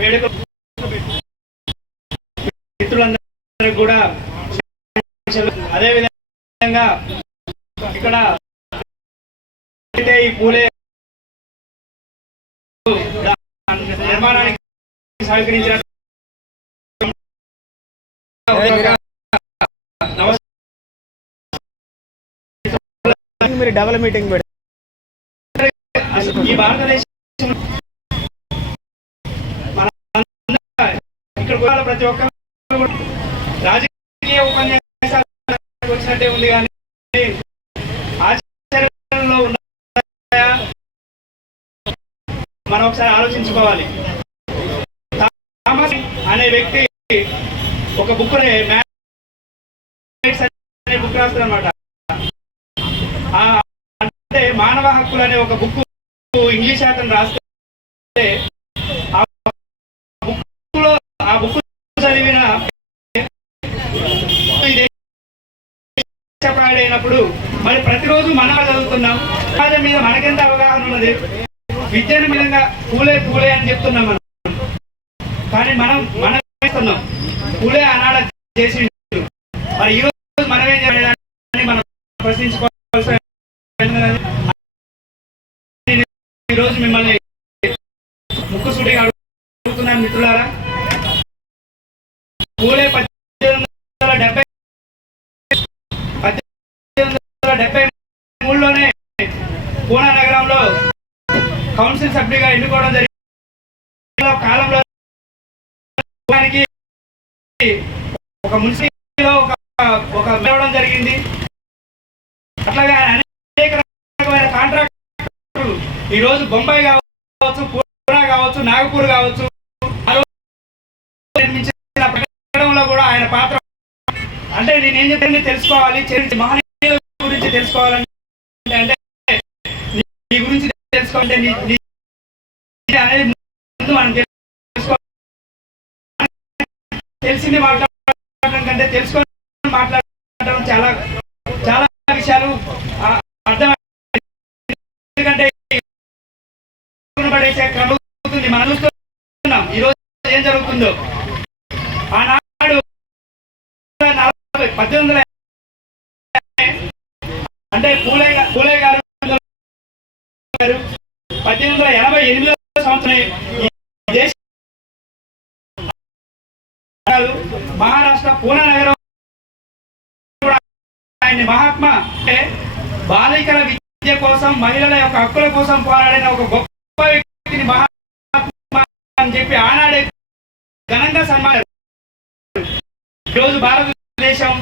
వేడుక మిత్రులందరికీ కూడా అదే విధంగా ఇక్కడ ఈ పూలే నిర్మాణానికి సహకరించిన మీరు డబల్ మీటింగ్ ఈ భారతదేశం మన ఇక్కడ కూడా ప్రతి ఒక్క రాజకీయ ఉపన్యాసాలు వచ్చినట్టే ఉంది కానీ ఆచరణలో ఉన్నాయా? మనం ఒకసారి ఆలోచించుకోవాలి. థామస్ అనే వ్యక్తి ఒక బుక్ అనే బుక్ రాస్తారు అనమాట అంటే మానవ హక్కులు అనే ఒక బుక్ ఇంగ్లీష్ అతను రాస్తే ఆ బుక్లో ఆ బుక్ చదివిన ఈ దేశపాడైనప్పుడు మరి ప్రతిరోజు మనం చదువుతున్నాం. సమాజం మీద మనకెంత అవగాహన ఉన్నది? విద్యను విధంగా పూలే పూలే అని చెప్తున్నాం మనం. కానీ మనం మనం చేస్తున్నాం. పూలే అనాడ చేసి మరి ఈ రోజు మనం ఏం చేయాలని మనం ప్రశ్నించుకోవాల్సిన ఈరోజు రోజు మిమ్మల్ని ముక్కుసూటిగా అడుగుతున్నాను మిత్రులారా. పూలే పద్దెనిమిది వందల డెబ్బై పద్దెనిమిది వందల డెబ్బై మూడులోనే పూనా నగరంలో కౌన్సిల్ సభ్యుడిగా ఎన్నుకోవడం జరిగింది. కాలంలో ఒక మున్సిపాలిటీలో ఒక ఒక ఇవ్వడం జరిగింది. అట్లాగే అనేక రకమైన కాంట్రాక్ట్ ఈ రోజు బొంబాయి కావచ్చు పూనా కావచ్చు నాగపూర్ కావచ్చు నిర్మించిన ప్రకటనలో కూడా ఆయన పాత్ర అంటే నేను ఏం చెప్పింది తెలుసుకోవాలి. చరిత్ర మహనీయుల గురించి తెలుసుకోవాలని గురించి అనేది ముందు మనం తెలిసింది మాట్లాడడం కంటే తెలుసుకొని మాట్లాడడం చాలా చాలా విషయాలు అర్థం ఎందుకంటే పడేసే క్రమం మనం చూస్తున్నాం ఈ రోజు ఏం జరుగుతుందో. ఆనాడు నలభై పద్దెనిమిది వందల అంటే పూలే గా- పూలే గారు పద్దెనిమిది వందల ఎనభై ఎనిమిదో సంవత్సరం దేశ మహారాష్ట్ర పూనా నగరం కూడా మహాత్మా అంటే బాలికల విద్య కోసం మహిళల యొక్క హక్కుల కోసం పోరాడిన ఒక గొప్ప వ్యక్తిని మహాత్మా అని చెప్పి ఆనాడే ఘనంగా సన్మానం ఈరోజు భారతదేశం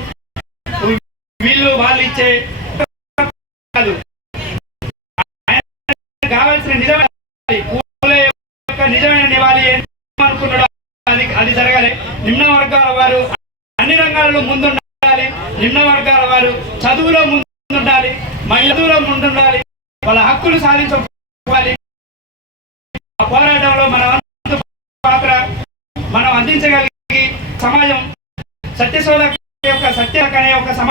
వీళ్ళు వాళ్ళు ఇచ్చే నిమ్న వర్గాల వారు అన్ని రంగాలలో ముందుండాలి. నిమ్న వర్గాల వారు చదువులో ముందుండాలి. మహిళలో ముందుండాలి. వాళ్ళ హక్కులు సాధించుకోవాలి ఆ పోరాటంలో మన పాత్ర మనం అందించగలిగి సమాజం సత్యశోధ యొక్క సత్య అనే ఒక సమాజం